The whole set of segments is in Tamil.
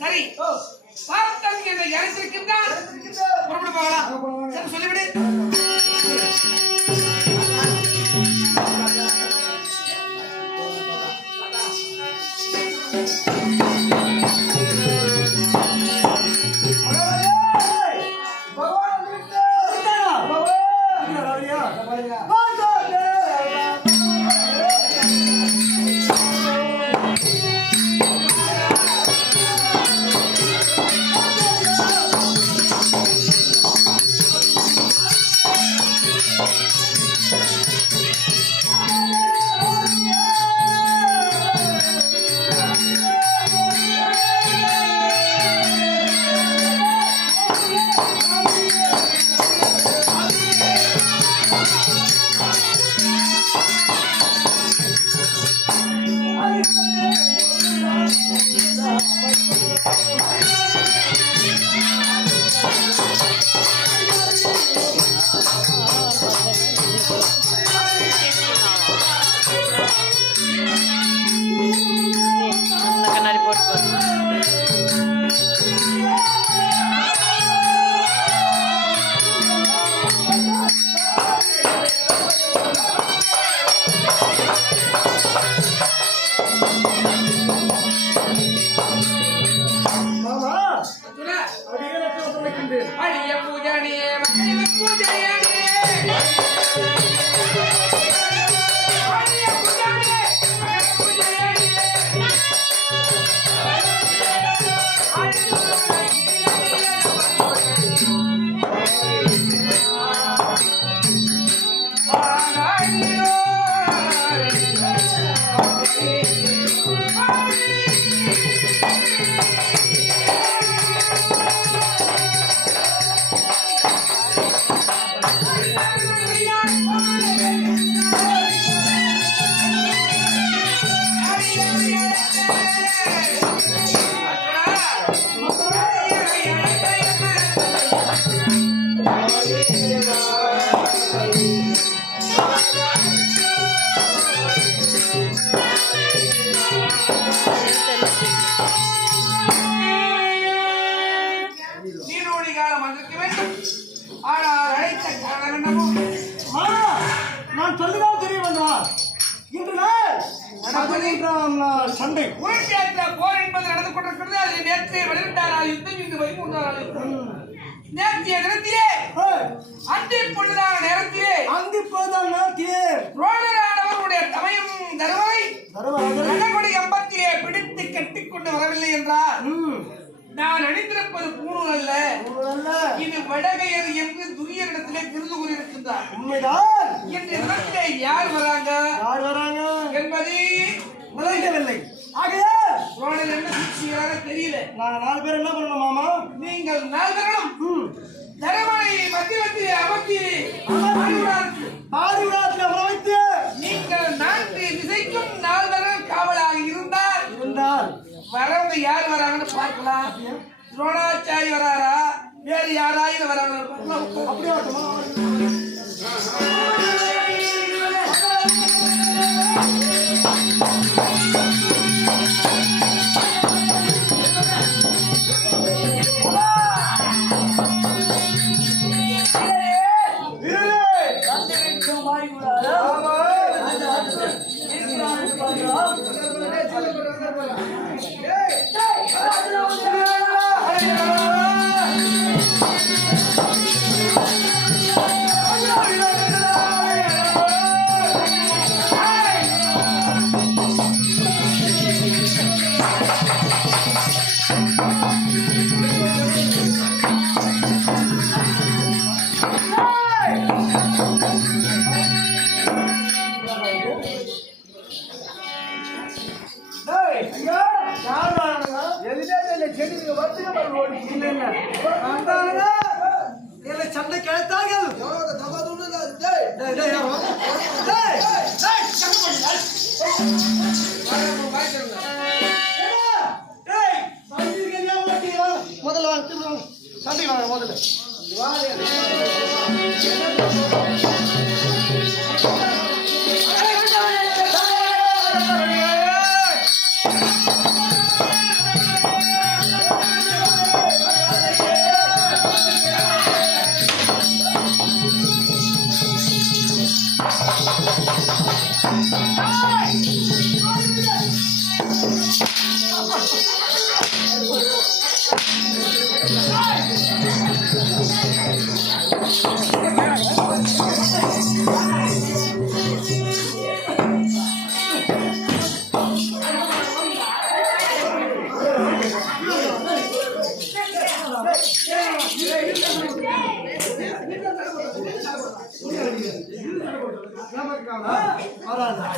சரி பார்த்தம் என்ற யாருக்கின்றான் புறப்பட போகலாம். சரி சொல்லிவிடு. சண்டை போர் என்பது நடந்து கொண்டிருக்கிறது. அதில் நேற்று 12ஆம் யுத்தம், இன்று 13ஆம் யுத்தம். நேற்றைய தினத்திலே அந்தி பொழுதான நேரத்திலே ரோடரானவருடைய தமையும் தருவரை கடகொடி கம்பத்திலே பிடித்து கட்டிக்கொண்டு வரவில்லை என்றார். நான் அணிந்திருப்பது பூணூல் அல்ல, இது வடகையர் என்று துரியனிடத்திலே விருது கூறியிருக்கின்றார். உண்மைதான். இன்று இடத்திலே யார் வராங்க என்பதை விளையவில்லை. என்ன சூழ்ச்சியாக தெரியல. நாங்க 4 பேர் என்ன பண்ணணும் மாமா? நீங்கள் 4 பேரும் தரமனை மத்திய அமர்த்தி ஆதிவிடாத்தில் அமர வைத்து நீங்கள் 4 திசைக்கும் 4 பேரும் காவலாக இருந்தால் வரவங்க யார் வராங்கன்னு பார்க்கலாம். துரோணாச்சாரி வராரா, வேறு யாராயிரம் வராங்க? அப்படியே சண்டை கிடைத்தார்கள். முதல்ல சண்டை முதல்ல வராது.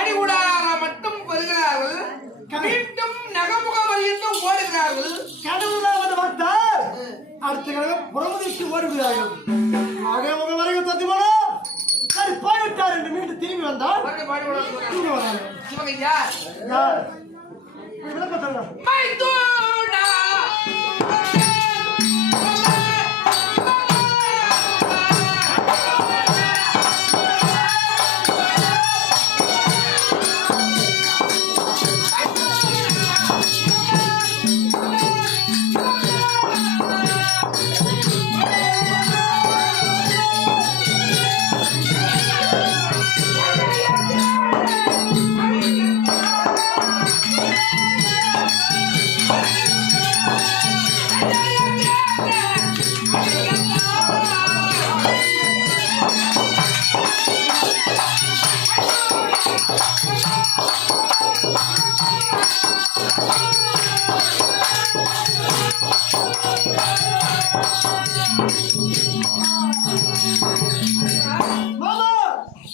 மணிகூடாரம் மட்டும் வருகிறார்கள், மீண்டும் நகமுகம் வரையும் ஓடுகிறார்கள். கடவுளாவது வந்தார் அடுத்த கிழமை புறமுதிக்கு ஓடுகிறார்கள். நகைமுக வரைக்கும் தத்தி போனோம். சரி போய்விட்டார் என்று மீண்டும் திரும்பி வந்தார். திரும்பி வந்தார். இவங்க யார்? யார்? விளக்கத்தங்க. மைதூனா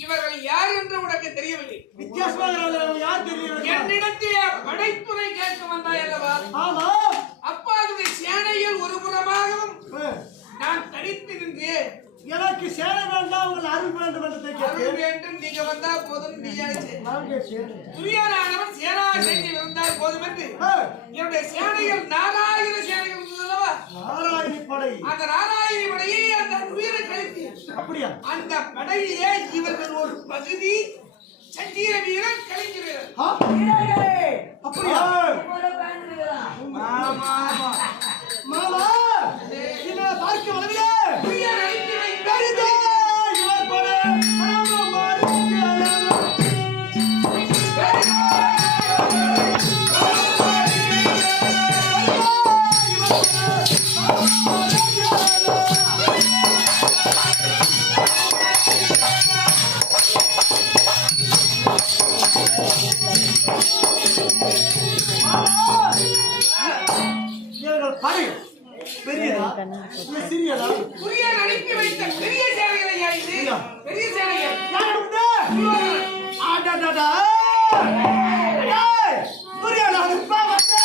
இவர்கள் யார் என்று உனக்கு தெரியவில்லை. வித்தியாசமாக யார் தெரியும்? என்னிடத்திலே படைத்துறை கேட்க வந்தாய் அல்லவா? ஆமா. அப்பாவுடைய சேனையில் ஒரு புறமாகவும் நான் தனித்து நின்று எனக்கு சேர வேண்டாம், உங்கள் அருள் வேண்டும் என்று அருள் கேட்கிறேன். வேண்டும், நீங்க வந்தா போதும் நீயாச்சு. நாங்கள் சேர. துரியானவன் சேனா சேனையில் இருந்தால் போதும் என்று என்னுடைய சேனையில் நாராயண சேனைகள் இருந்தது அல்லவா? நாராயணி படை. அந்த நாராயணி படையை அந்த துயரை கழித்து அப்படியா? அந்த படையிலே இவர்கள் ஒரு பகுதி சஞ்சீர வீரன் கலைஞர்கள். அப்படியா? மாமா என்ன பார்க்க வரவில்லை? துயர் அழித்து வைத்த பெரிதே இவர் பட மாமா மாறி படை பெரியதா இல்ல சிறியதா? துரியன் அனுப்பி வைத்த பெரிய சேனைகளை அழித்து பெரிய சேனைகள் யார் உண்டு? துரியோதனன். ஆடாடாடா டேய் புரியல அது பாவத்தை.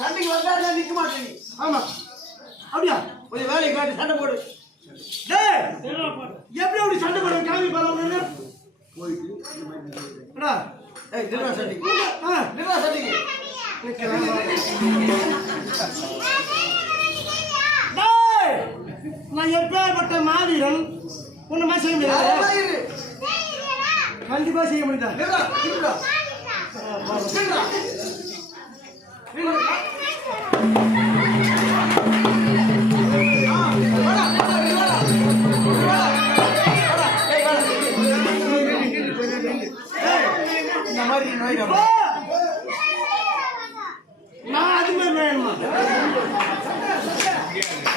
சண்டைக்கு வந்தாருன்னா நிக்க மாட்டேங்க. ஆமா அப்படியா? கொஞ்சம் வேலையை காட்டி சண்டை போடு. டேய் எப்படி அப்படி சண்டை போட காமி பாலவனே அடா ஏய் நில்லா சண்டைக்கு. ஆ நில்லா சண்டைக்கு. டேய் நான் எப்பேற்பட்ட மாவீரன் ஒண்ணுமே செய்ய முடியாது. அதெல்லாம் இரு. கண்டிப்பா செய்ய முடியாது. நில்லா நில்லா நில்லா. இந்த மாதிரி நோய்டா. நான் அது மாதிரி வேணுமா?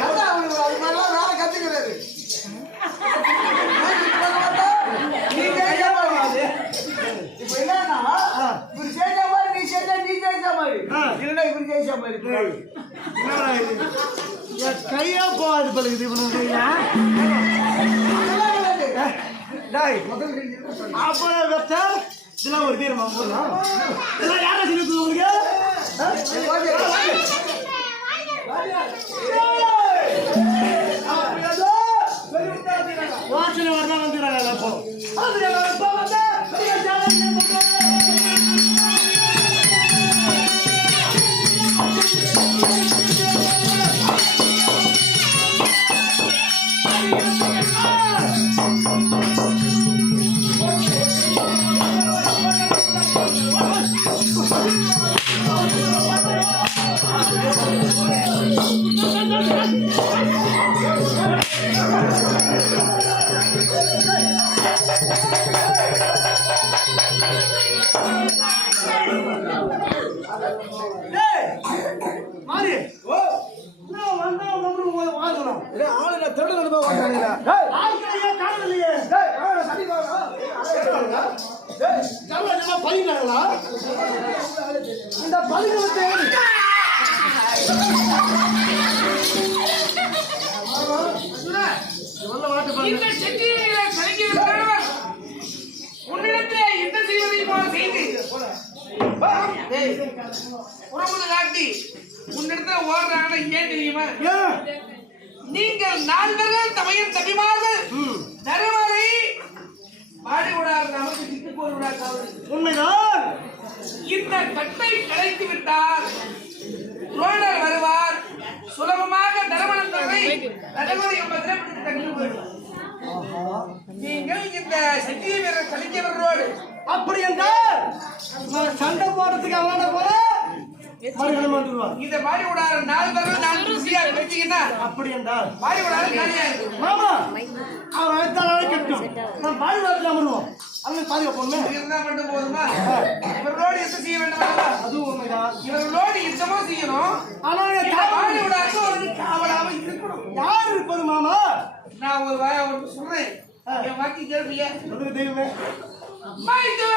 அதான் அவனுக்கு அது மாதிரிலாம் வேலை கத்துக்கிறாரு. நீ ஜெயிச்ச மாதிரி. இப்ப என்னன்னா இவரு ஜெயிச்ச மாதிரி நீ செஞ்சா நீ ஜெயிச்ச மாதிரி. இல்லைன்னா இவரு ஜெயிச்ச மாதிரி. என்னடா இது? என் கையா போகாது பழகுது இவனுக்கு. டேய் அப்புறம் வச்சா இதெல்லாம் ஒரு தீரமா போதும். இதெல்லாம் யாரா சொல்லிட்டு உங்களுக்கு? வாசனை வரதான் வந்துடுறாங்க அப்போ. டேய், மாறி. நான் வந்தா உனக்கு வாங்கணும். ஆளுங்க திருடு நடுவா வாங்குறாங்க. ஆட்களையே காணலையே. ஜல்லமா பையனாங்களா? இந்த பையனத்தை இந்த செட்டியை கலக்கி விட்டவர் உன்னிடத்திலே யுத்த செய்வதை போல செய்து உறவுகளை காட்டி உன்னிடத்துல ஓடுறாங்க. ஏன் தெரியுமா? நீங்கள் நால்வர்கள் தமையன் தம்பிமார்கள் தருவரை பாடி விடார் நமக்கு திட்டு போய் விடாது. உண்மைதான். இந்த கட்டை கலைத்து விட்டால் துரோணர் வருவார். சுலபமாக தரமணத்தை தலைமுறை 80 கட்டிட்டு போயிடுவார். நீங்கள் இந்த சக்தியை வீரர் கலிக்கவரோடு அப்படி என்றால் நான் சண்டை போடுறதுக்கு அவன போல இந்த பாடி விடாத 4 பேரும் 4 ருசியா வச்சீங்கன்னா அப்படி என்றால் பாடி விடாத காலியா இருக்கும். மாமா அவன் அழைத்தாலே கட்டும். நான் பாடி விடாத அமருவோம். அவன் பாதுகாப்பு இருந்தா மட்டும் போதுமா? இவர்களோடு யுத்தம் செய்ய வேண்டும் அல்லவா? அதுவும் உண்மைதான். இவர்களோடு யுத்தமும் செய்யணும். ஆனால் பாடி விடாத ஒரு காவலாக இருக்கணும். யார் இருப்பது மாமா? நான் ஒரு வாய ஒன்று சொல்றேன். என் வாக்கி கேள்வியா சொல்லுங்க தெய்வமே. மைதோ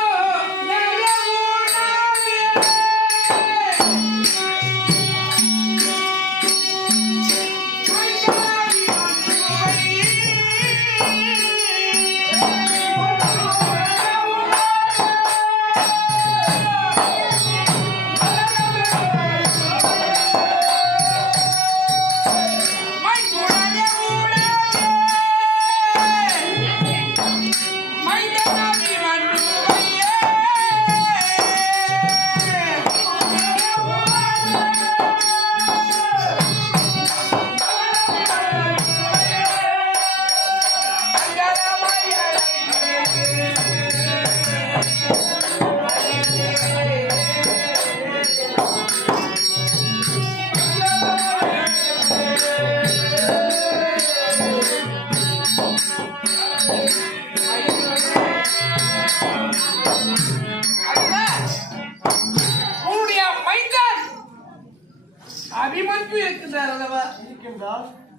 அபிமன்யு இருக்கின்றார் அல்லவா?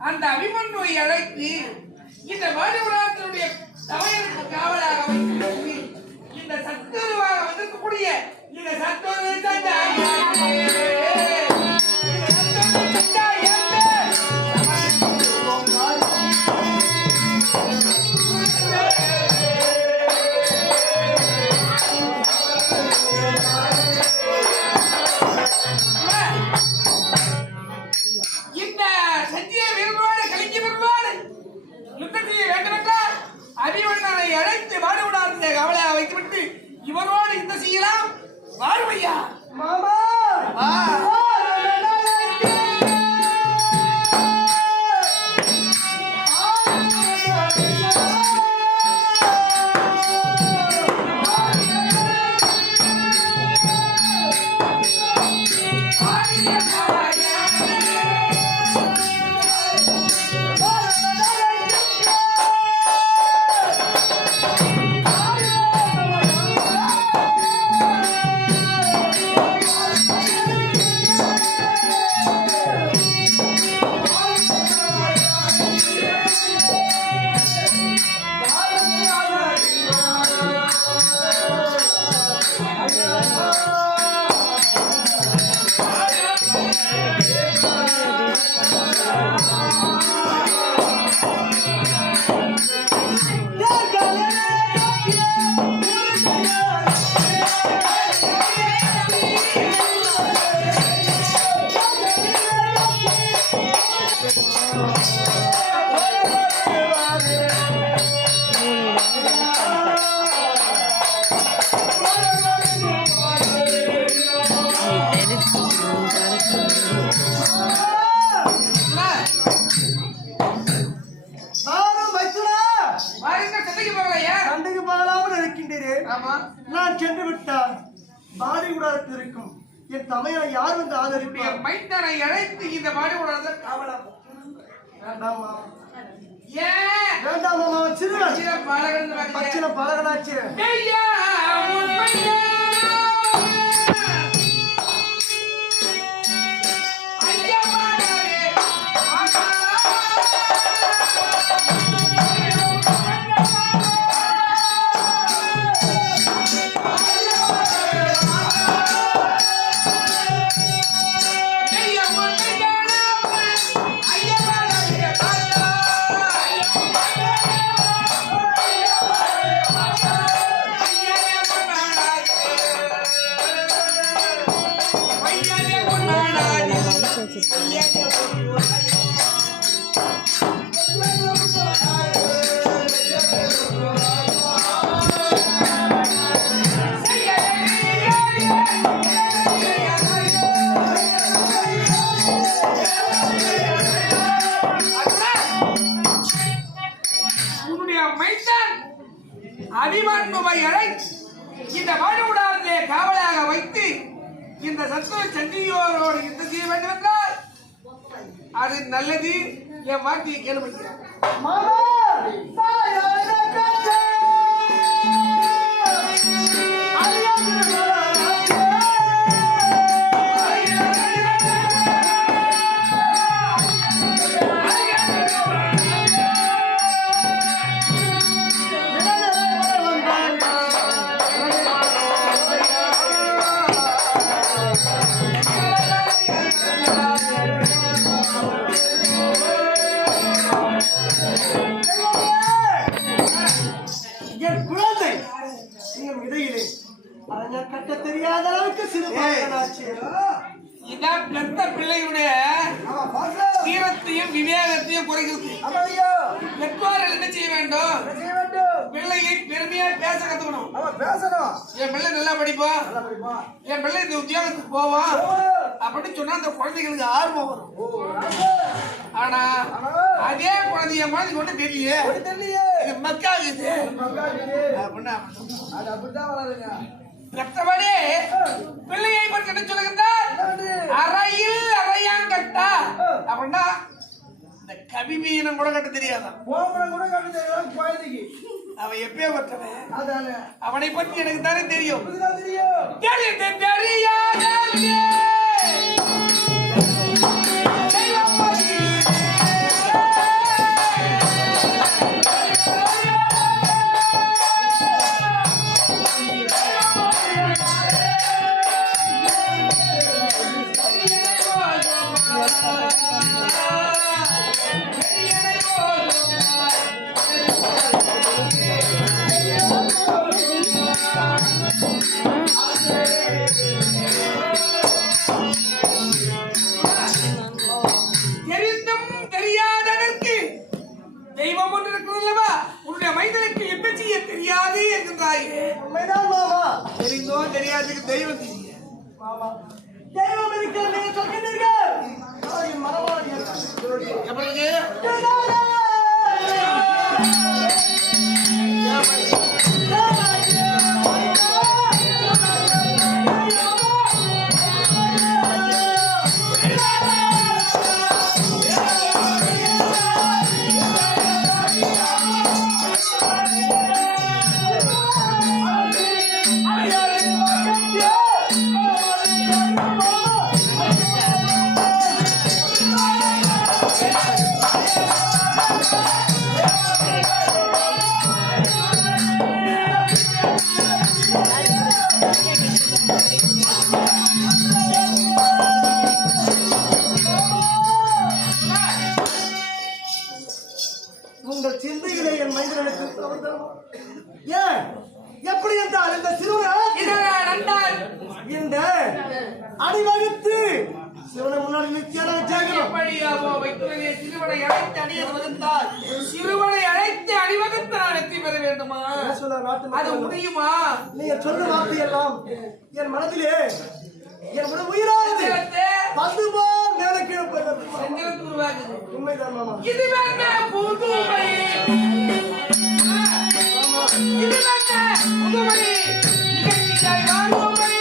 அந்த அபிமன்யுவை அழைத்து இந்த வாலிபுராத்தினுடைய சமையலுக்கு காவலாக வைத்து இந்த சத்துருவாக வந்திருக்கக்கூடிய இந்த சத்துரு அபிமன்யனை அழைத்து வாலிபுராத்தினை காவலாக வைத்துவிட்டு இவரோடு இந்த செய்யலாம். வாழ்வையா மாமா நான் சென்று விட்டால் பாடி உடாரத்தில் இருக்கும் என் தமையனை யார் வந்து ஆதரிப்பார்? மைந்தனை அழைத்து இந்த பாடி உடாரத்தில் காவலா வேண்டாம் மாமா. ஏன் வேண்டாம் மாமா, சிறுவன். பச்சில பழகன்னு வைக்கிறேன். பச்சில பழகனாச்சு. ஐயா உண்மையா ஐயா மாடாரே ஆகா ஐயா உண்மையா ஐயா மாடாரே ஆகா அபிமன்யுவை இந்த மனுடாரே காவலாக வைத்து இந்த சத்துவ சண்டியோரோடு யுத்த செய்ய வேண்டும் என்றால் அது நல்லது. என் வார்த்தையை கேள்விக்கிறேன். மாமா, தாயோட கதை. என் குழந்தை என் இடையிலே அதை கட்ட தெரியாத அளவுக்கு சிறுபான்மையாச்சு. இதான் பெத்த பிள்ளையுடைய தீரத்தையும் விவேகத்தையும் குறைக்கிறது. பெற்றோர்கள் என்ன செய்ய வேண்டும்? பிள்ளையை பெருமையா பேச கத்துக்கணும். என் பிள்ளை நல்லா படிப்பான், என் பிள்ளை இந்த உத்தியோகத்துக்கு போவான் அப்படின்னு சொன்னா அந்த குழந்தைகளுக்கு ஆர்வம் வரும். ஆனா அதே குழந்தைய மாதிரி கொண்டு தெரியலையே மக்காகுது அப்படின்னா மற்றபடி பிள்ளையை பற்றி என்ன சொல்லுகின்றார்? அறையில் அறையாங்கட்டா அப்படின்னா இந்த கவிமீனம் கூட கட்ட தெரியாதான். அவன் எப்பயோ பற்றவன், அவனை பற்றி எனக்கு தானே தெரியும். தெரிந்தும் தெரியாததற்கு தெய்வம் ஒன்று இருக்கிறதல்லவா? உன்னுடைய மைந்தனுக்கு என்ன செய்ய தெரியாது என்கிறாயே. உண்மைதான் மாமா. தெரிந்தோ தெரியாதுக்கு தெய்வம் தெரிய மாமா, தெய்வம் இருக்கிறது நீங்கள் சொல்கிறீர்கள். என் மனவாளி எப்படி உங்கள் சிந்தையிலே என் மைந்தனுக்கு ஏன் எப்படி என்றால் இந்த சிறுவன் இந்த அணிவகுத்து சிவனை முன்னாடி சிறுவனை அழைத்து அணியது வகுத்தால் சிறுவனை அழைத்து அணிவகுத்து நான் வெற்றி பெற வேண்டுமா? அது முடியுமா? நீங்க சொல்ல வார்த்தை எல்லாம் என் மனதிலே என் உயிரானது பந்துமா மேல கீழே உருவாகுது. உண்மைதான் மாமா. இது வேண்ட புதுமை, இது வேண்ட புதுமை, நிகழ்ச்சியாய் வாழ்வோமை.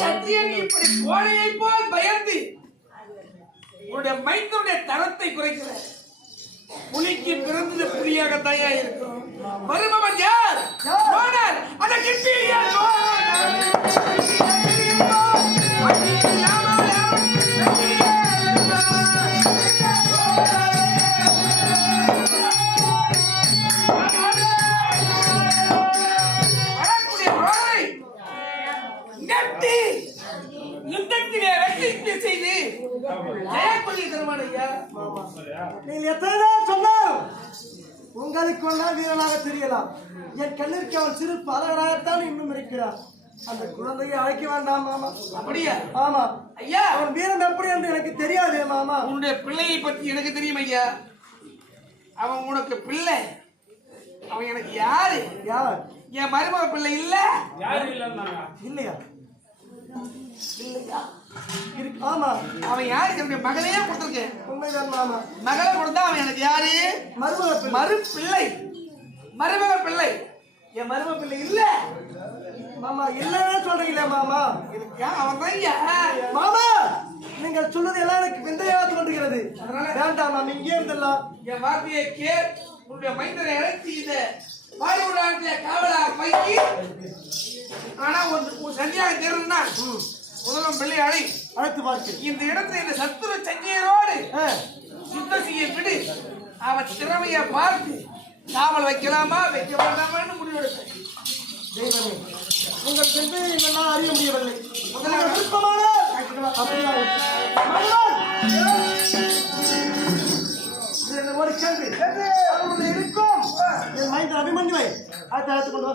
சத்தியன் இப்படி கோழையை போல் பயந்து உன்னுடைய மைந்தனுடைய தரத்தை குறைக்கிற புலிக்கு பிறந்தது புலியாக தயா இருக்கும். மருமகன் யார்? ஓனர். அந்த கிட்டி யார்? யுத்தத்திலே வெற்றி செய்து ஜெயக்கொடி தருவானையா. நீங்கள் எத்தனை நாள் சொன்னாலும் உங்களுக்கு ஒன்றா வீரனாக தெரியலாம். என் கண்ணிற்கு அவன் சிறு பாலகனாகத்தான் இன்னும் இருக்கிறான். அந்த குழந்தையை அழைக்க வேண்டாம் மாமா. அப்படியா? ஆமா ஐயா, அவன் வீரன் எப்படி என்று எனக்கு தெரியாது மாமா. உன்னுடைய பிள்ளையை பத்தி எனக்கு தெரியும் ஐயா. அவன் உனக்கு பிள்ளை. அவன் எனக்கு யாரு? யார்? என் மருமக பிள்ளை இல்ல. இல்லையா? இல்லையா? ஆமா. அவன் யாருக்கு? என்னுடைய மகளையே கொடுத்துருக்கேன். உண்மைதான் மாமா. மகளை கொடுத்தா அவன் எனக்கு யாரு? மரு பிள்ளை. மருமக பிள்ளை. என் மருமக பிள்ளை இல்ல மாமா. இல்லவே சொல்றீங்களே மாமா. அவன் தான் மாமா. நீங்கள் சொல்றது எல்லாம் எனக்கு விந்தையாக தோன்றுகிறது. அதனால வேண்டாம் மாமா, இங்கே இருந்துடலாம். என் வார்த்தையை கேள். உன்னுடைய மைந்தரை அழைத்து இந்த பாலிவுட் காவலா பைக்கி. ஆனா உன் சந்தியாக தேர்ந்தா முதலும் பிள்ளை அழைத்து பார்க்க இந்த இடத்துல இந்த சத்துரு சஞ்சயரோடு யுத்தம் செய்ய விடு. அவன் திறமையை பார்த்து காவல் வைக்கலாமா வைக்க வேண்டாமான்னு முடிவெடுப்பேன். தெய்வமே, உங்கள் சென்று என்னெல்லாம் அறிய முடியவில்லை. முதல்ல விருப்பமான ஒரு கேள்வி இருக்கும். என் மைந்த அபிமன்யுவை அடுத்து அழைத்துக் கொண்டு வா.